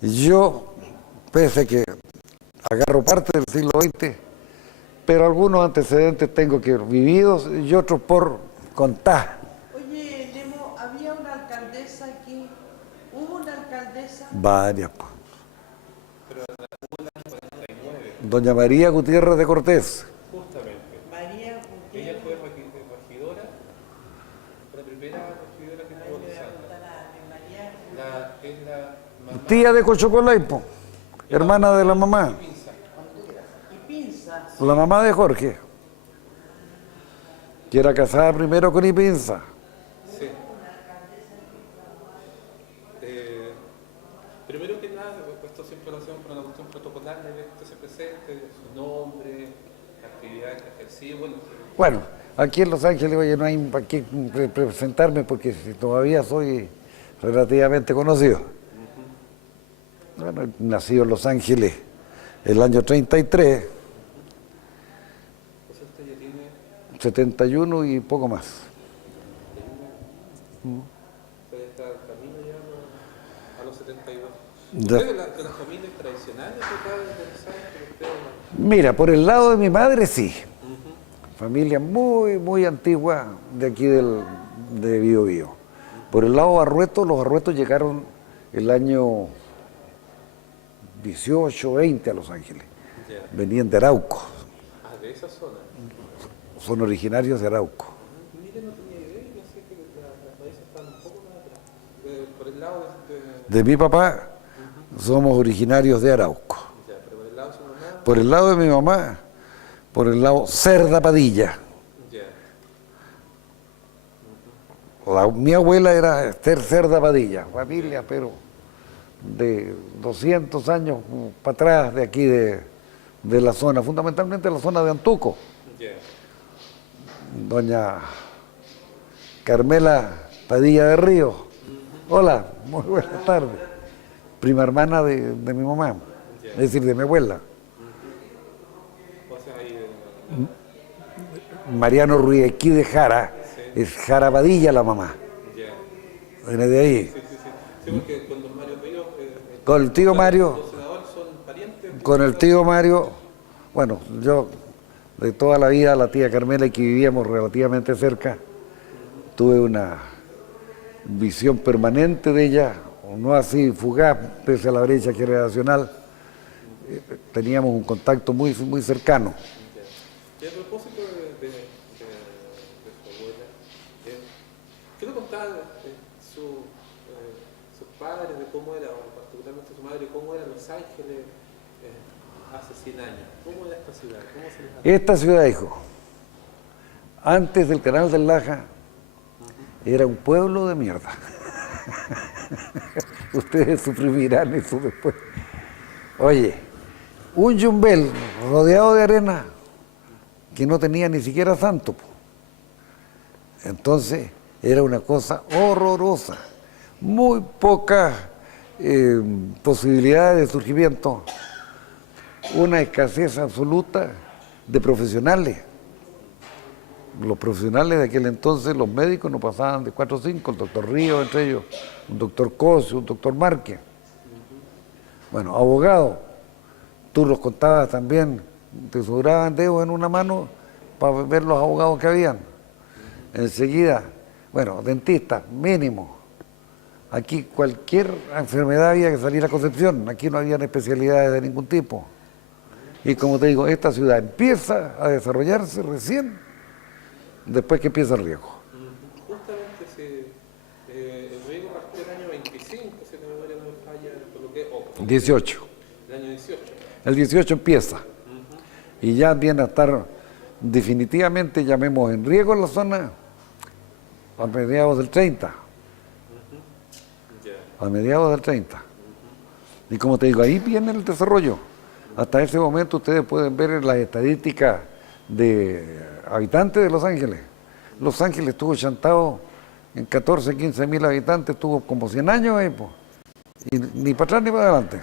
Yo, pese a que agarro parte del siglo XX, pero algunos antecedentes tengo que vividos y otros por contar. Oye, Lemo, había una alcaldesa aquí, hubo una alcaldesa. Varias. Doña María Gutiérrez de Cortés. Justamente. María Ella Gutiérrez. fue regidora, la primera regidora que tuvo es la mamá Tía de Cochocolaipo, hermana de la mamá, Pinza. Y Pinza. la mamá de Jorge, que era casada primero con Ipinza. Sí. Primero que nada, esto siempre lo hacemos por una cuestión protocolar, de que se presente, su nombre, la actividad que ejercía, bueno. Bueno, aquí en Los Ángeles, oye, no hay para qué presentarme porque todavía soy relativamente conocido. Bueno, nacido en Los Ángeles el año 33, Pues usted ya tiene 71 y poco más. puede estar camino ya a los 72. Ya. ¿Usted de las familias tradicionales de acá de Buenos Aires? Usted, Mira, por el lado de mi madre sí, familia muy, muy antigua de aquí de Biobío. Por el lado Barrueto, los Barruetos llegaron el año 18, 20 a Los Ángeles. ya. Venían de Arauco, De esa zona. son originarios de Arauco. Mire, no tenía idea, yo sé que las raíces están un poco más atrás. Por el lado De mi papá somos originarios de Arauco. ya, pero por el lado de su mamá, Por el lado de mi mamá, por el lado Cerda Padilla. ya. Mi abuela era Esther Cerda Padilla, familia, pero de 200 años para atrás de aquí de la zona, fundamentalmente la zona de Antuco. Ya. Doña Carmela Padilla de Río. Hola, muy buenas tardes. Prima hermana de mi mamá, es decir, de mi abuela. O sea, ahí Mariano Ruiquí de Jara, es Jara Padilla la mamá. ya. Viene de ahí. Sí, sí, sí. Sí, porque con don Mario Bello, Con el tío Mario, los senadores son parientes. con el tío Mario, bueno, yo de toda la vida, la tía Carmela, y que vivíamos relativamente cerca, tuve una visión permanente de ella, no así fugaz, pese a la brecha generacional, teníamos un contacto muy, muy cercano. Y a propósito de su abuela, ¿qué le contaba sus padres de cómo era, o particularmente su madre, cómo era Los Ángeles hace 100 años? ¿Cómo era esta ciudad? ¿Cómo se les hacía? Esta ciudad, hijo, antes del canal del Laja, era un pueblo de mierda. Ustedes suprimirán eso después. Oye, un yumbel rodeado de arena que no tenía ni siquiera santo. Entonces, era una cosa horrorosa. Muy pocas posibilidades de surgimiento. Una escasez absoluta de profesionales. Los profesionales de aquel entonces, los médicos, no pasaban de 4 o 5, el doctor Río entre ellos, un doctor Cosio, un doctor Márquez. Bueno, abogados, tú los contabas también, te sobraban dedos en una mano para ver los abogados que habían. Enseguida, bueno, dentistas, mínimo. Aquí cualquier enfermedad había que salir a Concepción, aquí no habían especialidades de ningún tipo. Y como te digo, esta ciudad empieza a desarrollarse recién después que empieza el riego. Justamente el riego partió el año 25, si la memoria no me falla, por lo que, 18. el año 18. El 18 empieza. Y ya viene a estar definitivamente, llamemos en riego en la zona, a mediados del 30. Ya. A mediados del 30. Y como te digo, ahí viene el desarrollo. Hasta ese momento ustedes pueden ver en las estadísticas de habitantes de Los Ángeles. Los Ángeles estuvo chantado en 14, 15 mil habitantes, estuvo como 100 años ahí, pues. Y ni para atrás ni para adelante.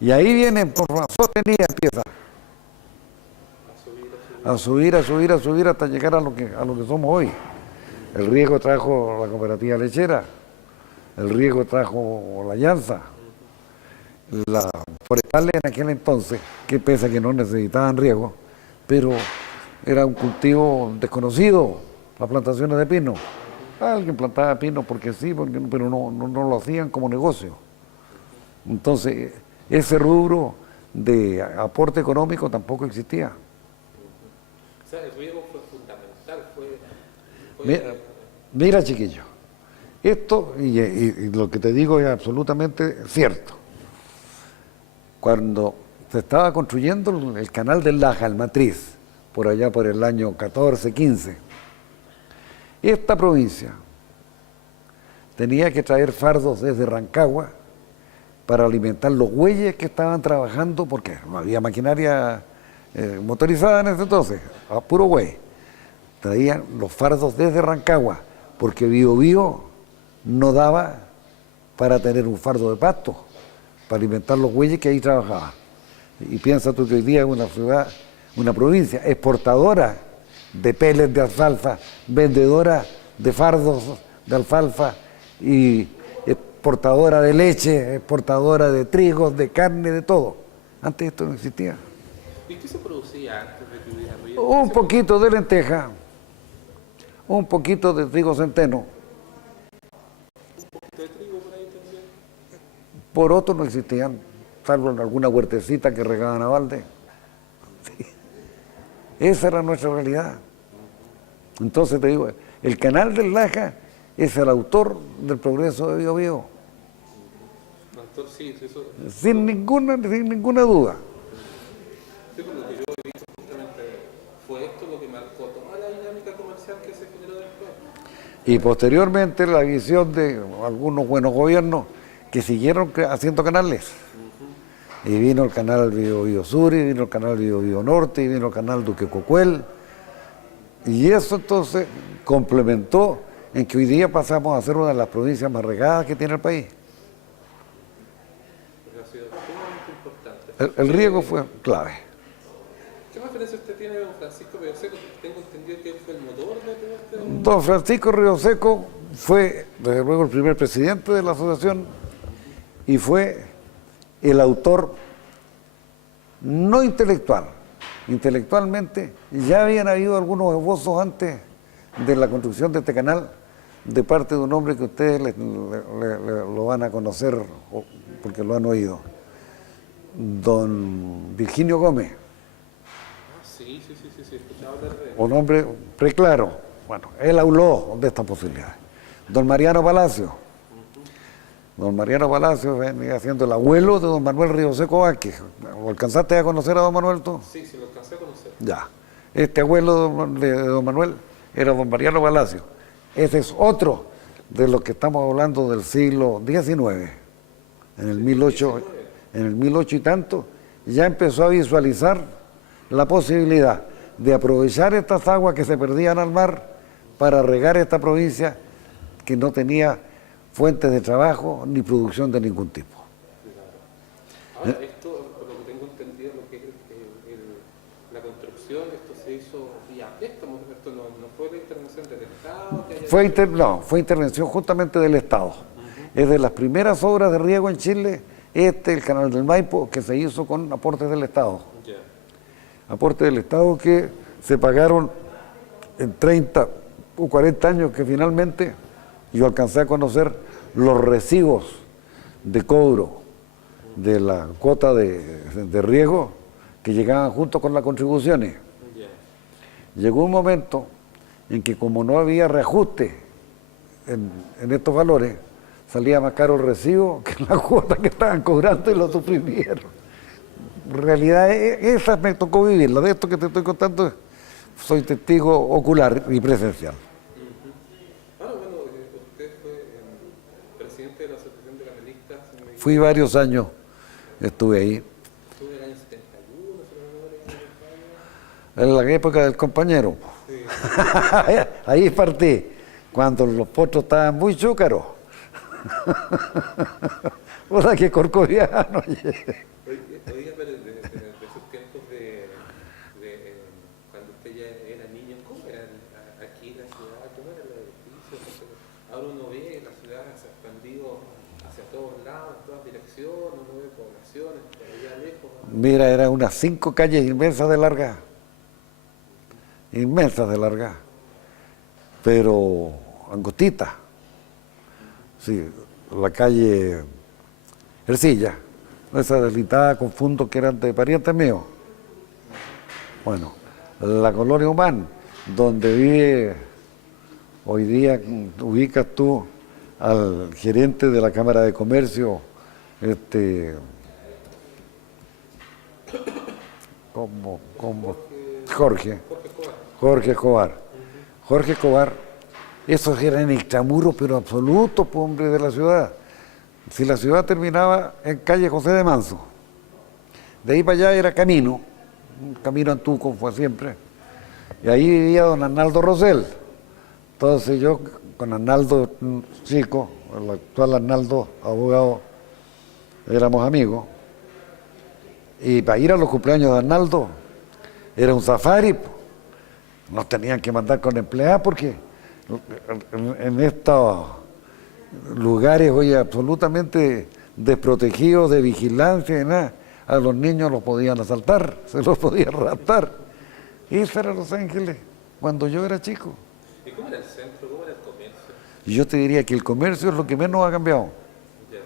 Y ahí viene, por sostenida empieza a subir hasta llegar a lo que somos hoy. El riego trajo la cooperativa lechera, el riego trajo la llanza, las forestales en aquel entonces, que pese a que no necesitaban riego, pero era un cultivo desconocido, las plantaciones de pino. Alguien plantaba pino porque sí, pero no lo hacían como negocio. Entonces, ese rubro de aporte económico tampoco existía. O sea, el riego fue fundamental, Mira, mira, chiquillo, esto y lo que te digo es absolutamente cierto. Cuando se estaba construyendo el canal del Laja, el Matriz, por allá por el año 14, 15, esta provincia tenía que traer fardos desde Rancagua para alimentar los bueyes que estaban trabajando, porque no había maquinaria motorizada en ese entonces, a puro buey. Traían los fardos desde Rancagua, porque Biobío no daba para tener un fardo de pasto, para alimentar los bueyes que ahí trabajaban. Y piensa tú que hoy día es una ciudad, una provincia exportadora de pellets de alfalfa, vendedora de fardos de alfalfa y exportadora de leche, exportadora de trigo, de carne, de todo. Antes esto no existía. ¿Y qué se producía antes de que hubiera riego? Un poquito de lenteja, un poquito de trigo centeno. ¿De trigo por ahí también? Porotos no existían, salvo en alguna huertecita que regaban a balde. Sí. Esa era nuestra realidad. Entonces te digo, el canal del Laja es el autor del progreso de Biobío. Entonces, sí, eso... Sin ninguna duda. Sí, por lo que yo he visto justamente fue esto lo que marcó toda la dinámica comercial que se generó después. Y posteriormente la visión de algunos buenos gobiernos que siguieron haciendo canales. Y vino el canal Biobío Sur, y vino el canal Biobío Norte, y vino el canal Duque Cocuel. Y eso entonces complementó en que hoy día pasamos a ser una de las provincias más regadas que tiene el país. Porque ha sido sumamente importante. El riego fue clave. ¿Qué referencia usted tiene de don Francisco Río Seco? Tengo entendido que él fue el motor de todo este... Don Francisco Río Seco fue, desde luego, el primer presidente de la asociación y fue el autor no intelectual. Intelectualmente ya habían habido algunos esbozos antes de la construcción de este canal de parte de un hombre que ustedes lo van a conocer porque lo han oído, don Virginio Gómez. Sí, escuchaba hablar de él. Un hombre preclaro. Bueno, él habló de estas posibilidades. Don Mariano Palacio. Don Mariano Palacio venía siendo el abuelo de don Manuel Río Seco Vázquez. ¿Lo alcanzaste a conocer a don Manuel tú? Sí, lo alcancé a conocer. Ya. Este abuelo de don Manuel era don Mariano Palacio. Ese es otro de los que estamos hablando del siglo XIX. En el 1800 y tanto, ya empezó a visualizar la posibilidad de aprovechar estas aguas que se perdían al mar para regar esta provincia que no tenía fuentes de trabajo ni producción de ningún tipo. Ahora, esto, por lo que tengo entendido, lo que es la construcción, esto se hizo vía préstamos, esto no fue la intervención del Estado. Fue intervención justamente del Estado. Es de las primeras obras de riego en Chile, el canal del Maipo, que se hizo con aportes del Estado. Aportes del Estado que se pagaron en 30 o 40 años, que finalmente yo alcancé a conocer los recibos de cobro de la cuota de riego que llegaban junto con las contribuciones. Llegó un momento en que como no había reajuste en estos valores, salía más caro el recibo que la cuota que estaban cobrando y lo suprimieron. En realidad esa me tocó vivirla. De esto que te estoy contando soy testigo ocular y presencial. Ahora, bueno, usted fue presidente de la Asociación de Canelistas. Fui varios años, estuve ahí. Estuve en el año 71, En la época del compañero. Sí. Ahí partí, cuando los potros estaban muy chúcaros. O sea, que corcoviano. Oiga, pero de esos tiempos cuando usted ya era niño, ¿cómo era aquí la ciudad? ¿Cómo era el edificio? Ahora uno ve la ciudad se ha expandido hacia todos lados, en todas direcciones, uno ve población. Mira, eran unas 5 calles inmensas de larga. Inmensas de larga. Pero angostitas. Sí, la calle Ercilla, esa deslitada con fundos que eran de parientes míos. Bueno, la colonia Humán, donde vive hoy día, ubicas tú al gerente de la Cámara de Comercio, Jorge Escobar. Jorge Escobar, esos eran extramuros, pero absolutos, pues, hombre, de la ciudad. Si la ciudad terminaba en calle José de Manso, de ahí para allá era camino, un camino Antuco fue siempre, y ahí vivía don Arnaldo Rosell. Entonces yo con Arnaldo chico, el actual Arnaldo, abogado, éramos amigos, y para ir a los cumpleaños de Arnaldo era un safari, nos tenían que mandar con empleadas porque en estos lugares, oye, absolutamente desprotegidos de vigilancia y nada, a los niños los podían asaltar, se los podían raptar. Y eso era Los Ángeles cuando yo era chico. ¿Y cómo era el centro? ¿Cómo era el comercio? Y yo te diría que el comercio es lo que menos ha cambiado. Ya.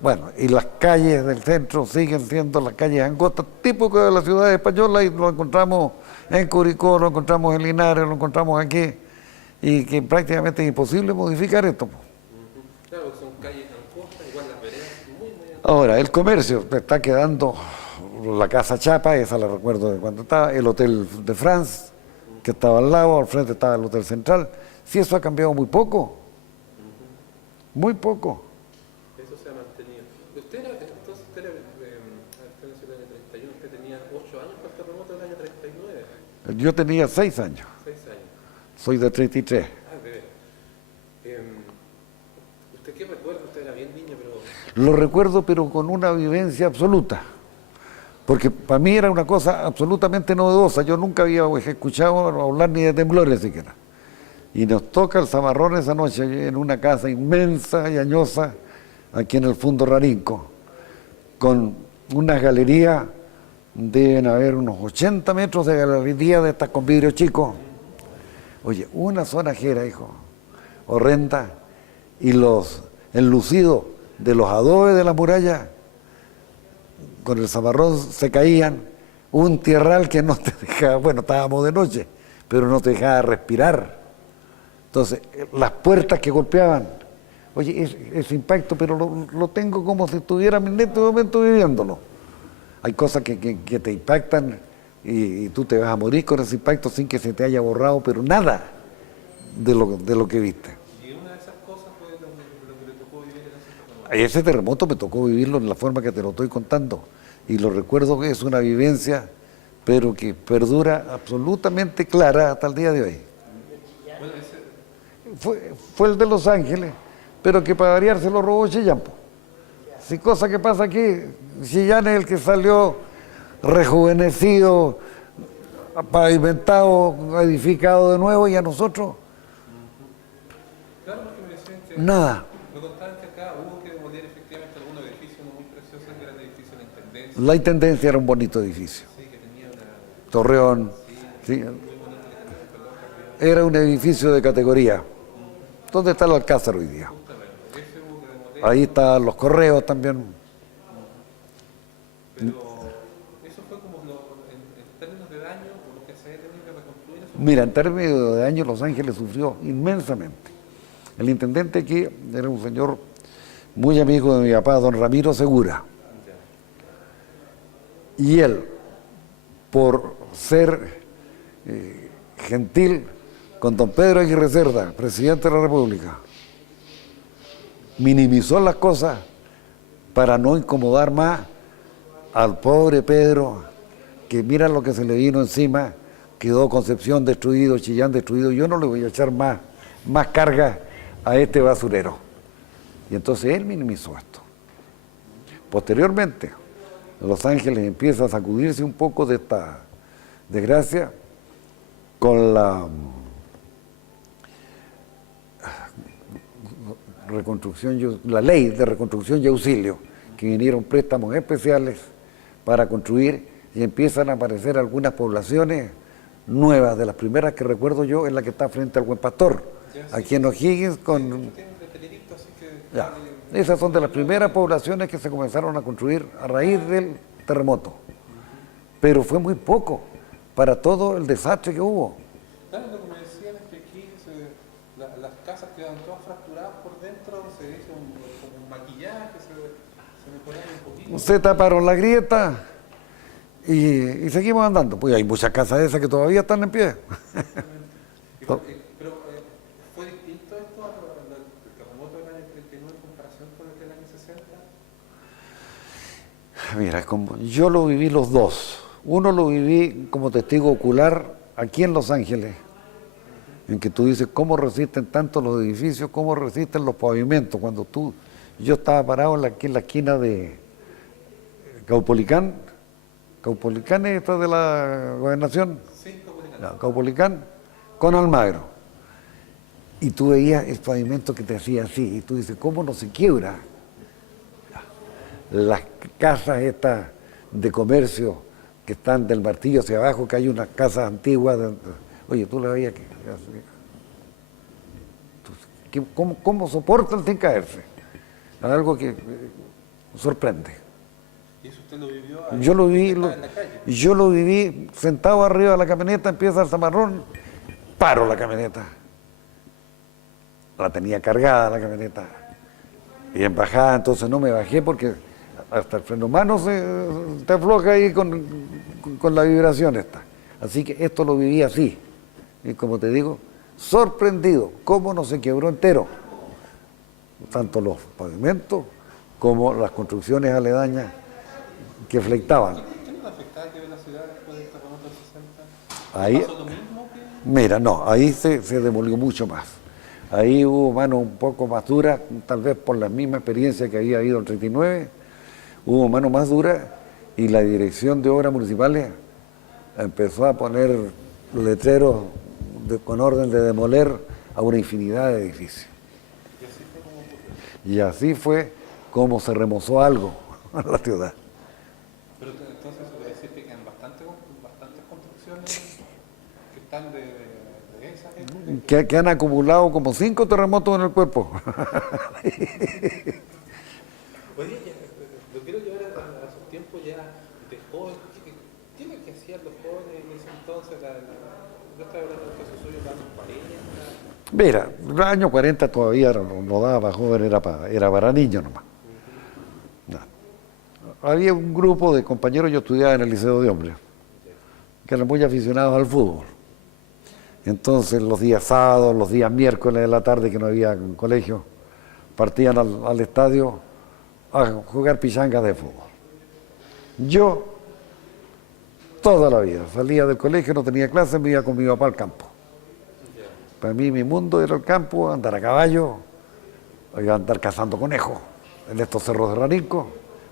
Bueno, y las calles del centro siguen siendo las calles angostas, típicas de la ciudad española, y lo encontramos en Curicó, lo encontramos en Linares, lo encontramos aquí, y que prácticamente es imposible modificar esto. Claro, son calles angostas, igual las veredas, muy angostas. Ahora, el comercio te está quedando la Casa Chapa, esa la recuerdo de cuando estaba, el Hotel de France, que estaba al lado, al frente estaba el Hotel Central. Sí, eso ha cambiado muy poco. Muy poco. Eso se ha mantenido. Usted era, entonces, usted era, usted nació en el año 31, usted tenía 8 años para el terremoto del año 39. Yo tenía 6 años. 6 años. Soy de 33. Ah, de veras. ¿Usted qué recuerda? Usted era bien niño, pero... Lo recuerdo, pero con una vivencia absoluta. Porque para mí era una cosa absolutamente novedosa. Yo nunca había escuchado hablar ni de temblores siquiera. Y nos toca el zamarrón esa noche en una casa inmensa y añosa, aquí en el Fundo Rarinco, con unas galerías, deben haber unos 80 metros de galería de estas con vidrio chico. Oye, una sonajera, hijo, horrenda, y los enlucidos de los adobes de la muralla, con el zamarrón se caían, un tierral que no te dejaba, bueno, estábamos de noche, pero no te dejaba respirar. Entonces, las puertas que golpeaban, oye, ese impacto, pero lo tengo como si estuviera en este momento viviéndolo. Hay cosas que te impactan y tú te vas a morir con ese impacto sin que se te haya borrado, pero nada de lo que viste. Y una de esas cosas fue lo que le tocó vivir en ese terremoto. Ese terremoto me tocó vivirlo en la forma que te lo estoy contando. Y lo recuerdo que es una vivencia, pero que perdura absolutamente clara hasta el día de hoy. Bueno, ese... Fue el de Los Ángeles, pero que para variar se lo robó Chillán. Si cosa que pasa aquí, Chillán es el que salió rejuvenecido, pavimentado, edificado de nuevo, y a nosotros Claro, porque me decían que... nada. Me contaban que acá hubo que demoler efectivamente algunos edificios, uno muy precioso, que era el edificio de la Intendencia. La Intendencia era un bonito edificio. Sí, que tenía una... Torreón, sí. Era un edificio de categoría. ¿Dónde está el Alcázar hoy día? Ese hubo que demoler. Ahí están los correos también. Pero eso fue como en términos de daño, o lo que se haya tenido que reconstruir. Eso... Mira, en términos de daño, Los Ángeles sufrió inmensamente. El intendente aquí era un señor muy amigo de mi papá, don Ramiro Segura. Y él, por ser gentil con don Pedro Aguirre Cerda, presidente de la República, minimizó las cosas para no incomodar más al pobre Pedro, que mira lo que se le vino encima, quedó Concepción destruido, Chillán destruido. Yo no le voy a echar más carga a este basurero. Y entonces él minimizó esto. Posteriormente, Los Ángeles empieza a sacudirse un poco de esta desgracia con la reconstrucción, la ley de reconstrucción y auxilio, que vinieron préstamos especiales para construir y empiezan a aparecer algunas poblaciones nuevas. De las primeras que recuerdo yo es la que está frente al Buen Pastor, aquí en O'Higgins con... Ya. Esas son de las primeras poblaciones que se comenzaron a construir a raíz del terremoto. Pero fue muy poco para todo el desastre que hubo. Claro, lo que me decían es que aquí las casas quedaron todas fracturadas por dentro, se hizo como un maquillaje, se mejoraron un poquito. Se taparon la grieta y seguimos andando. Pues hay muchas casas de esas que todavía están en pie. Pero ¿fue distinto esto al terremoto del año 39 en comparación con el del año 60? Mira, yo lo viví los dos. Uno lo viví como testigo ocular aquí en Los Ángeles, en que tú dices cómo resisten tanto los edificios, cómo resisten los pavimentos. Yo estaba parado aquí en la esquina de Caupolicán. Caupolicán es esta de la gobernación. Sí, Caupolicán con Almagro. Y tú veías el pavimento que te hacía así, y tú dices, ¿cómo no se quiebra? Las casas estas de comercio que están del Martillo hacia abajo, que hay unas casas antiguas, oye, tú le veías ¿cómo soportan sin caerse? Algo que sorprende. ¿Y eso usted lo vivió? Yo lo viví sentado arriba de la camioneta, empieza el zamarrón, paro la camioneta. La tenía cargada la camioneta. Y en bajada, entonces no me bajé porque hasta el freno mano te afloja ahí con la vibración esta. Así que esto lo viví así. Y como te digo, sorprendido, cómo no se quebró entero. Tanto los pavimentos como las construcciones aledañas que flectaban. ¿Qué nos afectaba que ve la ciudad después del terremoto del 60? Ahí, ¿Pasó lo mismo que...? mira, no, ahí se demolió mucho más. Ahí hubo manos un poco más duras, tal vez por la misma experiencia que había habido en el 39, hubo mano más dura y la Dirección de Obras Municipales empezó a poner letreros con orden de demoler a una infinidad de edificios. Y así fue como se remozó algo en la ciudad. Pero entonces se puede decir que quedan bastantes construcciones que están de esas épocas. Que han acumulado como 5 terremotos en el cuerpo. Oye, lo quiero llevar a sus tiempos ya de joven. ¿Qué es lo que hacían los jóvenes en ese entonces? Yo estaba hablando de que eso suyo para los 40. Mira, los años 40 todavía no daba para joven, era para niños nomás. No. Había un grupo de compañeros, yo estudiaba en el Liceo de Hombres, que eran muy aficionados al fútbol. Entonces los días sábados, los días miércoles de la tarde que no había colegio, partían al estadio a jugar pichangas de fútbol. Yo, toda la vida, salía del colegio, no tenía clase, me iba con mi papá al campo. Para mí mi mundo era el campo, andar a caballo, iba a andar cazando conejos en estos cerros de Raninco.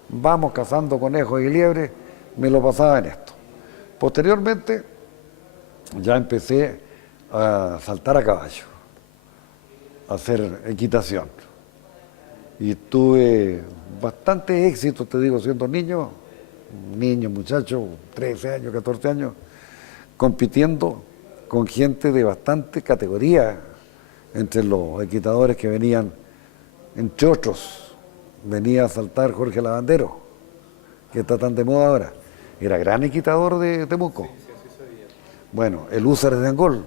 Vamos cazando conejos y liebres, me lo pasaba en esto. Posteriormente ya empecé a saltar a caballo, a hacer equitación. Y tuve bastante éxito, te digo, siendo niño, muchacho, 13 años, 14 años, compitiendo con gente de bastante categoría, entre los equitadores que venían, entre otros, venía a saltar Jorge Lavandero, que está tan de moda ahora. Era gran equitador de Temuco. Sí, así sabía. Bueno, el Húsares de Angol.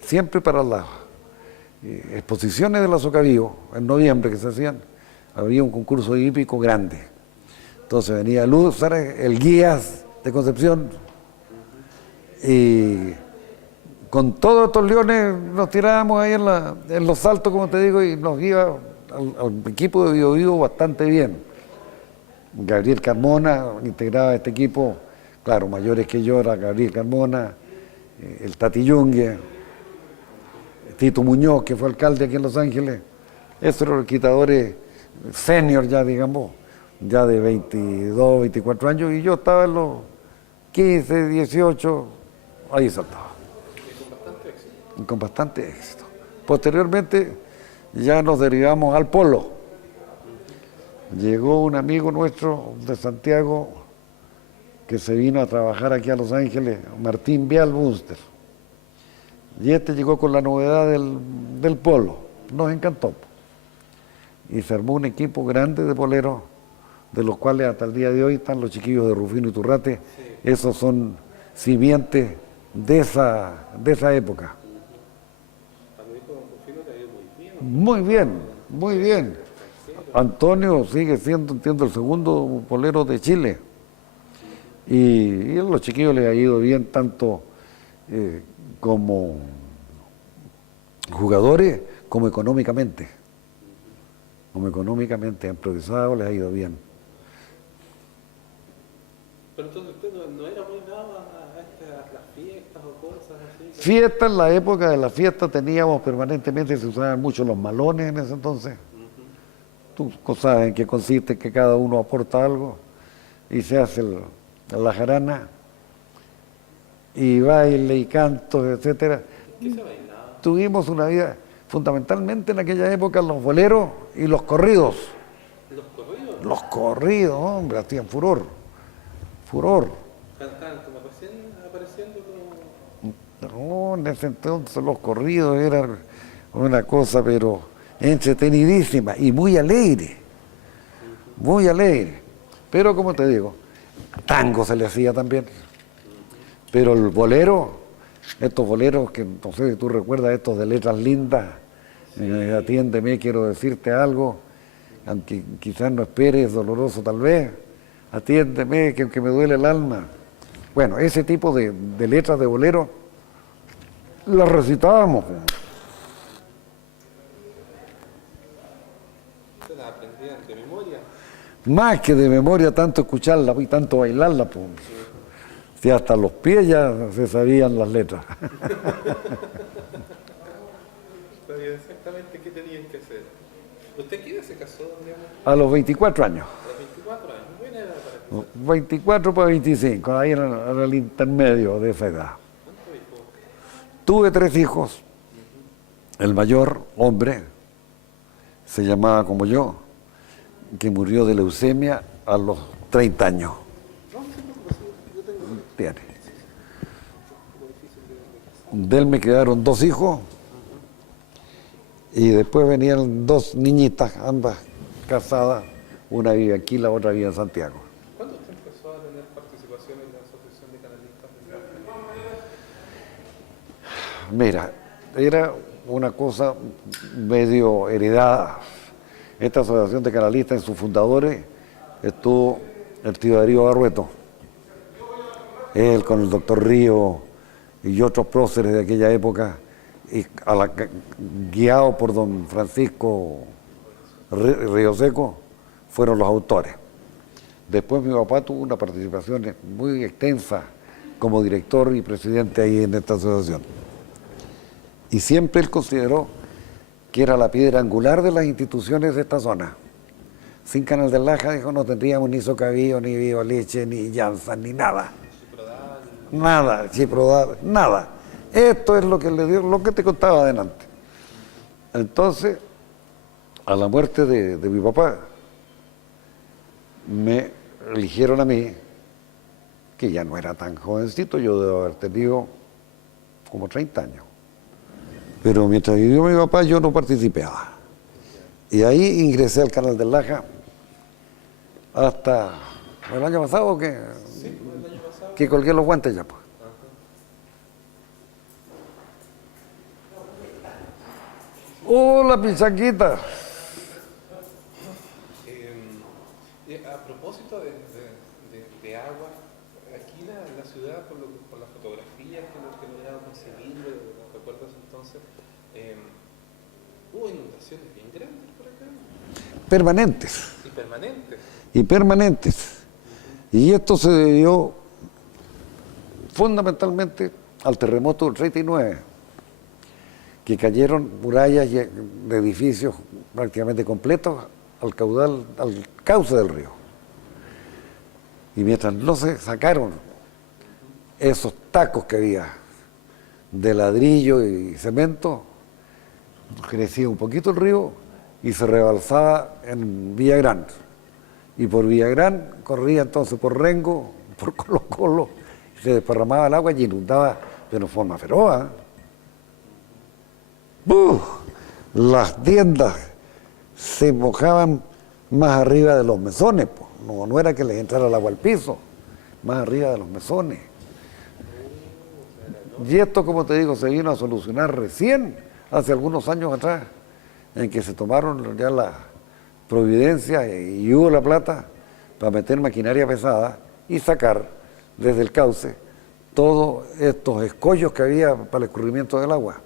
Siempre para las exposiciones de la Socavío, en noviembre que se hacían, había un concurso hípico grande. Entonces venía el Húsares, el Guías de Concepción, y con todos estos leones nos tirábamos ahí en los saltos, como te digo, y nos iba al equipo de Bio Bio bastante bien. Gabriel Carmona integraba este equipo, claro, mayores que yo, era Gabriel Carmona, el Tati Yungue, Tito Muñoz, que fue alcalde aquí en Los Ángeles. Esos eran los quitadores senior ya, digamos, ya de 22, 24 años, y yo estaba en los 15, 18, ahí saltaba. Y con bastante éxito. Posteriormente ya nos derivamos al polo. llegó un amigo nuestro de Santiago que se vino a trabajar aquí a Los Ángeles, Martín Vial Bunster. Y este llegó con la novedad del polo, nos encantó. Y se armó un equipo grande de poleros, de los cuales hasta el día de hoy están los chiquillos de Rufino y Turrate. Sí. Esos son simientes de esa época. A mi hijo Rufino le ha ido muy bien. Muy bien, muy bien. Antonio sigue siendo, entiendo, el segundo polero de Chile. Y a los chiquillos les ha ido bien tanto como jugadores como económicamente. Como económicamente han progresado, les ha ido bien. Pero entonces usted no era muy dado a las fiestas o cosas así. Fiestas, en la época de la fiesta teníamos permanentemente, se usaban mucho los malones en ese entonces. Tú sabes en qué consiste, que cada uno aporta algo y se hace la jarana y baile y cantos, etcétera. ¿Qué se bailaba? Tuvimos una vida, fundamentalmente en aquella época, los boleros y los corridos. ¿Los corridos? Los corridos, hombre, hacían furor. Furor. Cantaban como recién apareciendo como... No, en ese entonces los corridos eran una cosa, pero entretenidísima y muy alegre. Muy alegre. Pero como te digo, tango se le hacía también. Pero el bolero, estos boleros que no sé si tú recuerdas, estos de letras lindas, atiéndeme, quiero decirte algo, aunque quizás no esperes, doloroso tal vez, atiéndeme, que me duele el alma. Bueno, ese tipo de letras de bolero las recitábamos. Se las aprendían de memoria. Más que de memoria, tanto escucharla y tanto bailarla, pues. Si hasta los pies ya se sabían las letras. Sabía exactamente qué tenían que hacer. ¿Usted qué edad se casó, digamos? A los 24 años. A los 24 años. Buena edad para casar. 24 para 25, ahí era el intermedio de esa edad. ¿Cuántos hijos? Tuve 3 hijos. El mayor, hombre, se llamaba como yo, que murió de leucemia a los 30 años. Tiene. De él me quedaron 2 hijos y después venían 2 niñitas, ambas casadas, una vive aquí, la otra vive en Santiago. ¿Cuándo usted empezó a tener participación en la Asociación de Canalistas del Norte? Mira, era una cosa medio heredada. Esta asociación de canalistas, en sus fundadores, estuvo el tío Darío Barrueto. Él con el doctor Río y otros próceres de aquella época, y guiados por don Francisco Río Seco, fueron los autores. Después mi papá tuvo una participación muy extensa como director y presidente ahí en esta asociación. Y siempre él consideró que era la piedra angular de las instituciones de esta zona. Sin Canal del Laja, dijo, no tendríamos ni Socavío, ni Viva Leche, ni Llanza, ni nada. Nada, Chiprodal, nada. Esto es lo que le dio, lo que te contaba adelante. Entonces, a la muerte de mi papá, me eligieron a mí, que ya no era tan jovencito, yo debo haber tenido como 30 años. Pero mientras vivió mi papá, yo no participaba. Y ahí ingresé al Canal del Laja hasta el año pasado que... Sí, el año pasado. Que colgué los guantes ya, pues. Hola, pichaquita. A propósito de agua, aquí en la ciudad, por las fotografías que lograba conseguir, recuerdo ese entonces, hubo inundaciones bien grandes por acá. Permanentes. Y permanentes. Y permanentes. Y esto se debió fundamentalmente al terremoto del 39, que cayeron murallas de edificios prácticamente completos al caudal, al cauce del río. Y mientras no se sacaron esos tacos que había de ladrillo y cemento, crecía un poquito el río y se rebalsaba en Villa Grande. Y por Villagrán corría entonces por Rengo, por Colo Colo, se desparramaba el agua y inundaba, pero en forma feroz. ¿Ah? ¡Buf! Las tiendas se mojaban más arriba de los mesones, po. No era que les entrara el agua al piso, más arriba de los mesones. Y esto, como te digo, se vino a solucionar recién, hace algunos años atrás, en que se tomaron ya las providencias y hubo la plata para meter maquinaria pesada y sacar desde el cauce todos estos escollos que había para el escurrimiento del agua.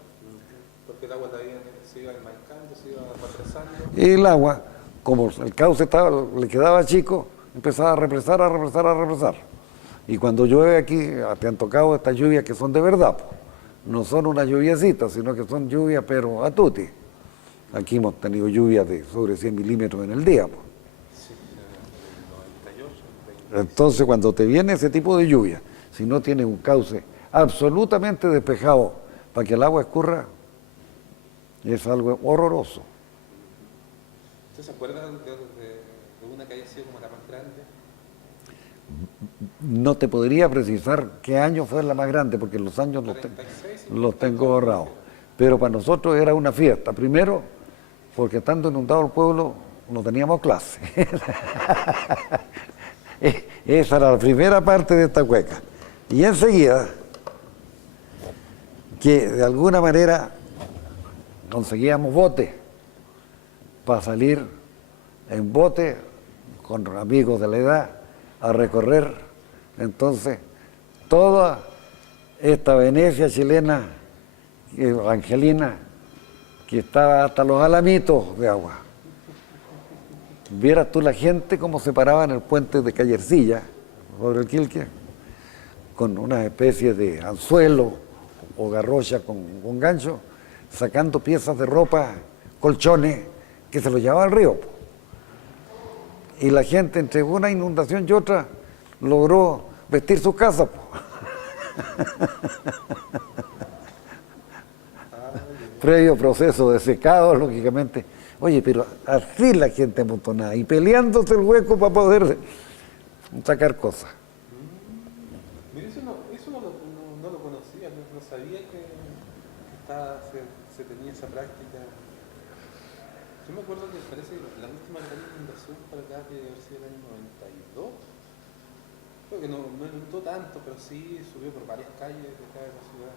Porque el agua también se iba enmarcando, se iba represando. Y el agua, como el cauce le quedaba chico, empezaba a represar, a represar, a represar. Y cuando llueve aquí, te han tocado estas lluvias que son de verdad, po. No son unas lluviecitas, sino que son lluvias pero a tutti. Aquí hemos tenido lluvias de sobre 100 milímetros en el día, po. Sí, 98, Entonces, cuando te viene ese tipo de lluvia, si no tienes un cauce absolutamente despejado para que el agua escurra, es algo horroroso. ¿Usted se acuerda de una que haya sido como la más grande? No te podría precisar qué año fue la más grande, porque los años los tengo ahorrados. Pero para nosotros era una fiesta. Primero, porque estando inundado el pueblo, no teníamos clase. Esa era la primera parte de esta cueca. Y enseguida, que de alguna manera conseguíamos bote para salir en bote con amigos de la edad a recorrer entonces toda esta Venecia chilena, angelina, que estaba hasta los alamitos de agua. Vieras tú la gente cómo se paraba en el puente de Callercilla, sobre el Quilque, con una especie de anzuelo o garrocha con gancho, sacando piezas de ropa, colchones, que se los llevaba al río. Y la gente, entre una inundación y otra, logró vestir sus casas. Previo proceso de secado, lógicamente. Oye, pero así la gente amontonada y peleándose el hueco para poder sacar cosas. Mire, eso no lo conocía, no sabía que se tenía esa práctica. Yo me acuerdo que parece que la última gran inundación para acá que debe haber sido el año 92. Creo que no inundó tanto, pero sí subió por varias calles de acá de la ciudad.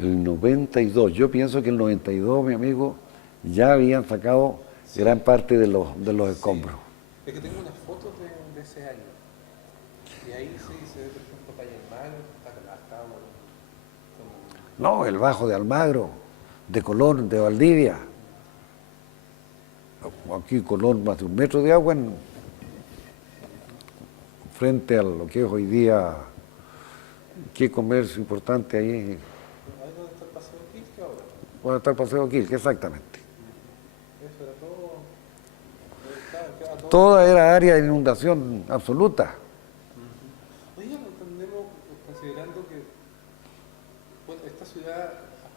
El 92, yo pienso que el 92, mi amigo, ya habían sacado gran parte de los escombros. Es que tengo unas fotos de ese año. Y ahí sí se ve, por ejemplo, calle Almagro, está No, el Bajo de Almagro, de Colón, de Valdivia. Aquí Colón, más de 1 metro de agua frente a lo que es hoy día, qué comercio importante ahí. ahí donde está el Paseo Quilque ahora. Donde está el Paseo Quilque, exactamente. Eso era todo. Quedaba todo. Toda era área de inundación absoluta. Oye, entendemos, considerando que bueno, esta ciudad,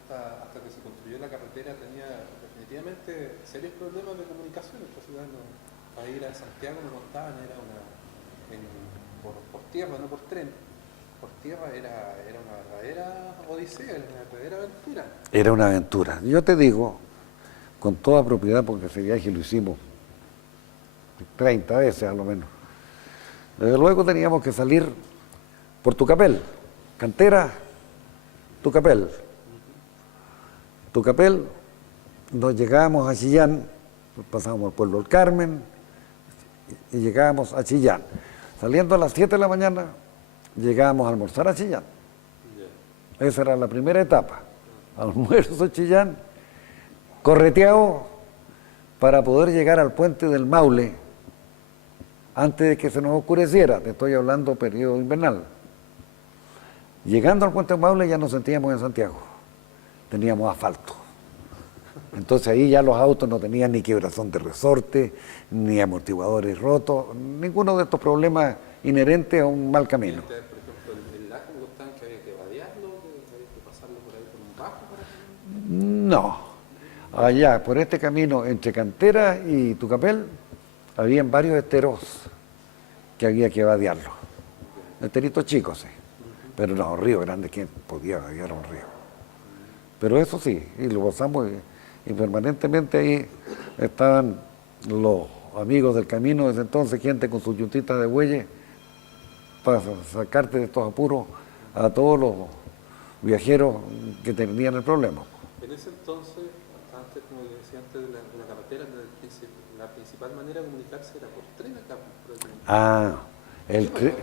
hasta que se construyó la carretera, tenía definitivamente serios problemas de comunicación. Esta ciudad para ir a Santiago me contaban, era por tierra, no por tren. Por tierra era una verdadera odisea, era una verdadera aventura. Era una aventura. Yo te digo, con toda propiedad, porque ese viaje lo hicimos 30 veces a lo menos. Desde luego teníamos que salir por Tucapel, Cantera, Tucapel. Tucapel, nos llegábamos a Chillán, pasábamos al pueblo del Carmen y llegábamos a Chillán. Saliendo a las 7 de la mañana, llegábamos a almorzar a Chillán. Esa era la primera etapa. Almuerzo a Chillán, correteado para poder llegar al puente del Maule antes de que se nos oscureciera. Te estoy hablando periodo invernal. Llegando al puente del Maule ya nos sentíamos en Santiago. Teníamos asfalto. Entonces ahí ya los autos no tenían ni quebrazón de resorte, ni amortiguadores rotos, ninguno de estos problemas inherentes a un mal camino. Por ejemplo, el lago me contaban que había que vadearlo, que había que pasarlo por ahí por un bajo, por ejemplo. No, allá por este camino entre Cantera y Tucapel habían varios esteros que había que vadearlo. Enterito chico, sí. Pero no, río grande, ¿quién podía vadear un río? Pero eso sí, y lo pasamos y permanentemente ahí estaban los amigos del camino desde entonces, gente con su yuntita de bueyes para sacarte de estos apuros a todos los viajeros que tenían el problema. En ese entonces, antes, como decía antes, de la carretera, la principal manera de comunicarse era por tren acá. El tren.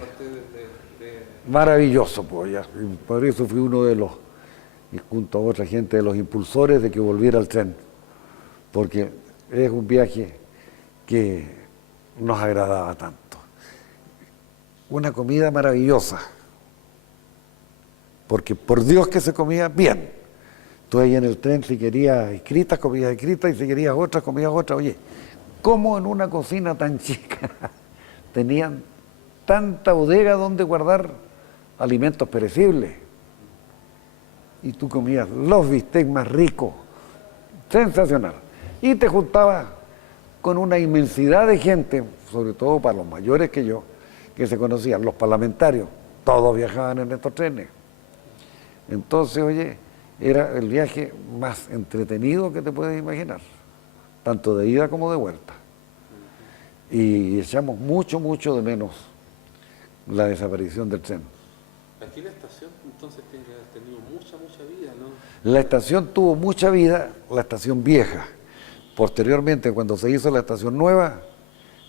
Maravilloso, pues ya. Y por eso fui uno de los, y junto a otra gente, de los impulsores de que volviera al tren. Porque es un viaje que nos agradaba tanto. Una comida maravillosa. Porque por Dios que se comía bien. Tú ahí en el tren, si querías escritas, comías escritas, y si querías otras, comías otras. Oye, ¿cómo en una cocina tan chica tenían tanta bodega donde guardar alimentos perecibles? Y tú comías los bistecs más ricos, sensacional. Y te juntabas con una inmensidad de gente, sobre todo para los mayores que yo, que se conocían, los parlamentarios, todos viajaban en estos trenes. Entonces, oye, era el viaje más entretenido que te puedes imaginar, tanto de ida como de vuelta. Y echamos mucho, mucho de menos la desaparición del tren. Aquí la estación entonces ha tenido mucha vida, ¿no? La estación tuvo mucha vida, la estación vieja. Posteriormente, cuando se hizo la estación nueva,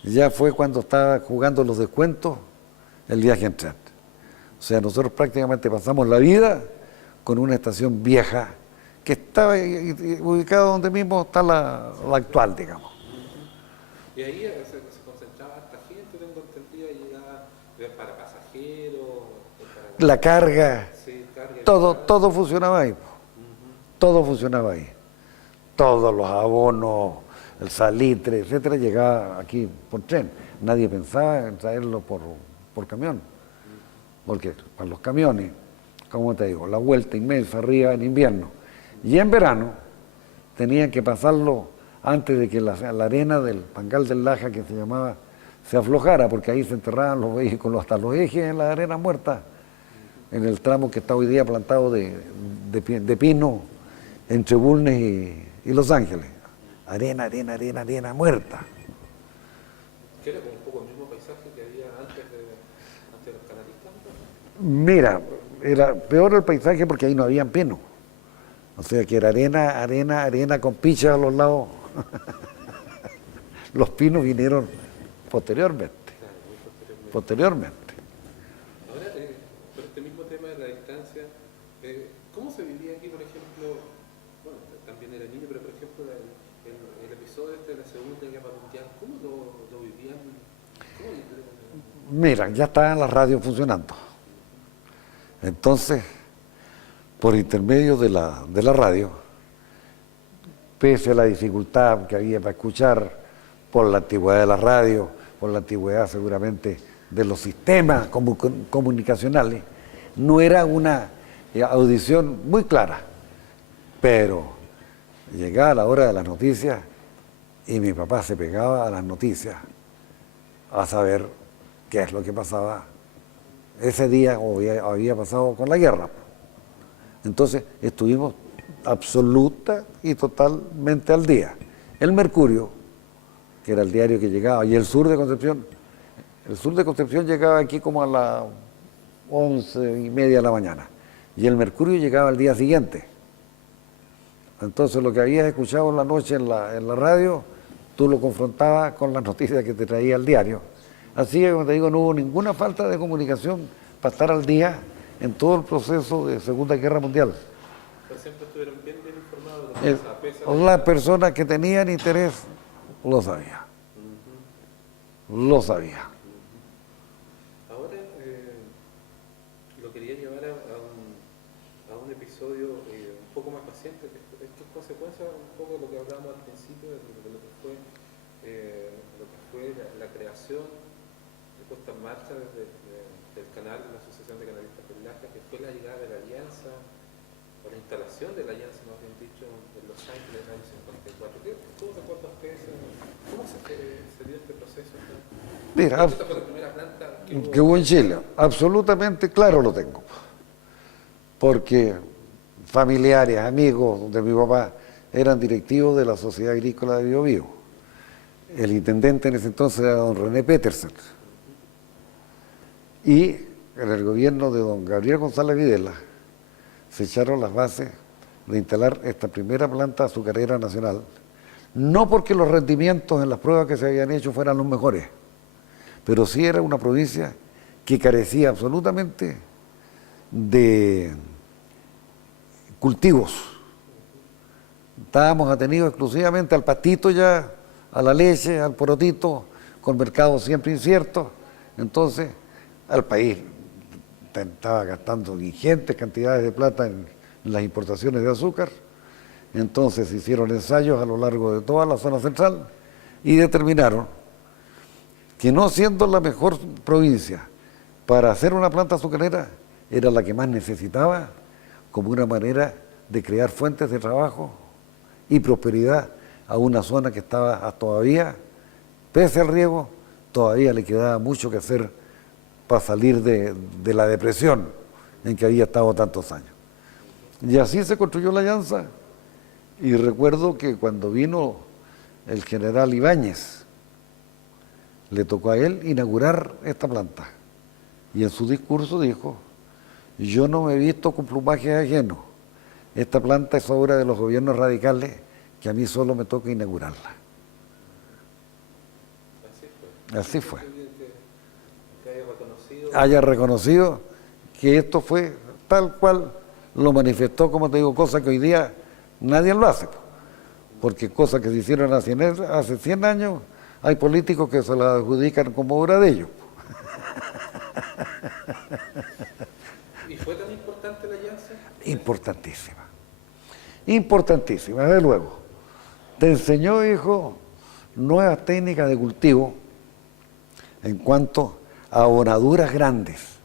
ya fue cuando estaba jugando los descuentos el viaje en tren. O sea, nosotros prácticamente pasamos la vida con una estación vieja que estaba ubicada donde mismo está la actual, digamos. Y ahí se concentraba harta gente, tengo entendido, llegaba para pasajeros, la carga, sí, todo funcionaba ahí. Todo funcionaba ahí. Todos los abonos, el salitre, etcétera, llegaba aquí por tren. Nadie pensaba en traerlo por camión. Porque para los camiones, como te digo, la vuelta inmensa arriba en invierno. Y en verano tenían que pasarlo antes de que la arena del Pangal del Laja, que se llamaba, se aflojara, porque ahí se enterraban los vehículos hasta los ejes en la arena muerta, en el tramo que está hoy día plantado de pino entre Bulnes y Los Ángeles. Arena muerta. ¿Que era como un poco el mismo paisaje que había antes de los canalistas? Mira, era peor el paisaje porque ahí no habían pino. O sea que era arena con pichas a los lados. Los pinos vinieron posteriormente. Posteriormente. Ahora, por este mismo tema de la distancia, ¿cómo se vivía aquí, por ejemplo? Bueno, también era niño, pero por ejemplo, el episodio de la Segunda Guerra Mundial, ¿cómo lo vivían? Mira, ya estaban las radios funcionando. Entonces, por intermedio de la radio, pese a la dificultad que había para escuchar, por la antigüedad de la radio, por la antigüedad seguramente de los sistemas comunicacionales, no era una audición muy clara, pero llegaba la hora de las noticias y mi papá se pegaba a las noticias a saber qué es lo que pasaba ese día o había pasado con la guerra. Entonces estuvimos absoluta y totalmente al día. El Mercurio, que era el diario que llegaba, y el Sur de Concepción llegaba aquí como a las 11:30 de la mañana, y el Mercurio llegaba al día siguiente. Entonces lo que habías escuchado en la noche en la radio, tú lo confrontabas con las noticias que te traía el diario. Así que, como te digo, no hubo ninguna falta de comunicación para estar al día en todo el proceso de Segunda Guerra Mundial. Pero siempre estuvieron bien informados de lo que pasaba, Las personas que tenían interés lo sabían. Lo sabían. Ahora lo quería llevar a un episodio un poco más paciente, que es consecuencia un poco de lo que hablábamos al principio, de lo que fue la creación, de puesta en marcha del canal, de la Asociación de Canalistas del Laja, que fue la llegada de la Alianza, o la instalación de la Alianza, más bien dicho, en Los Ángeles en el año 54. ¿Cómo recuerdas que ¿Cómo se dio este proceso? Mira, Esta fue la primera planta que hubo en Chile. Absolutamente claro lo tengo. Porque familiares, amigos de mi papá eran directivos de la Sociedad Agrícola de Biobío. El intendente en ese entonces era don René Petersen. Y en el gobierno de don Gabriel González Videla se echaron las bases de instalar esta primera planta azucarera nacional, no porque los rendimientos en las pruebas que se habían hecho fueran los mejores, pero sí era una provincia que carecía absolutamente de cultivos. Estábamos atenidos exclusivamente al pastito ya, a la leche, al porotito, con mercados siempre inciertos. Entonces, al país estaba gastando ingentes cantidades de plata en las importaciones de azúcar. Entonces se hicieron ensayos a lo largo de toda la zona central y determinaron que, no siendo la mejor provincia para hacer una planta azucarera, era la que más necesitaba como una manera de crear fuentes de trabajo y prosperidad a una zona que estaba todavía, pese al riego, todavía le quedaba mucho que hacer para salir de la depresión en que había estado tantos años. Y así se construyó la Llanza. Y recuerdo que cuando vino el general Ibáñez, le tocó a él inaugurar esta planta. Y en su discurso dijo: yo no me he visto con plumajes ajenos. Esta planta es obra de los gobiernos radicales, que a mí solo me toca inaugurarla. Así fue. Haya reconocido que esto fue tal cual lo manifestó, como te digo, cosa que hoy día nadie lo hace, porque cosas que se hicieron hace 100 años, hay políticos que se la adjudican como obra de ellos. ¿Y fue tan importante la Llanza? Importantísima, importantísima, desde luego. Te enseñó, hijo, nuevas técnicas de cultivo en cuanto a abonaduras grandes.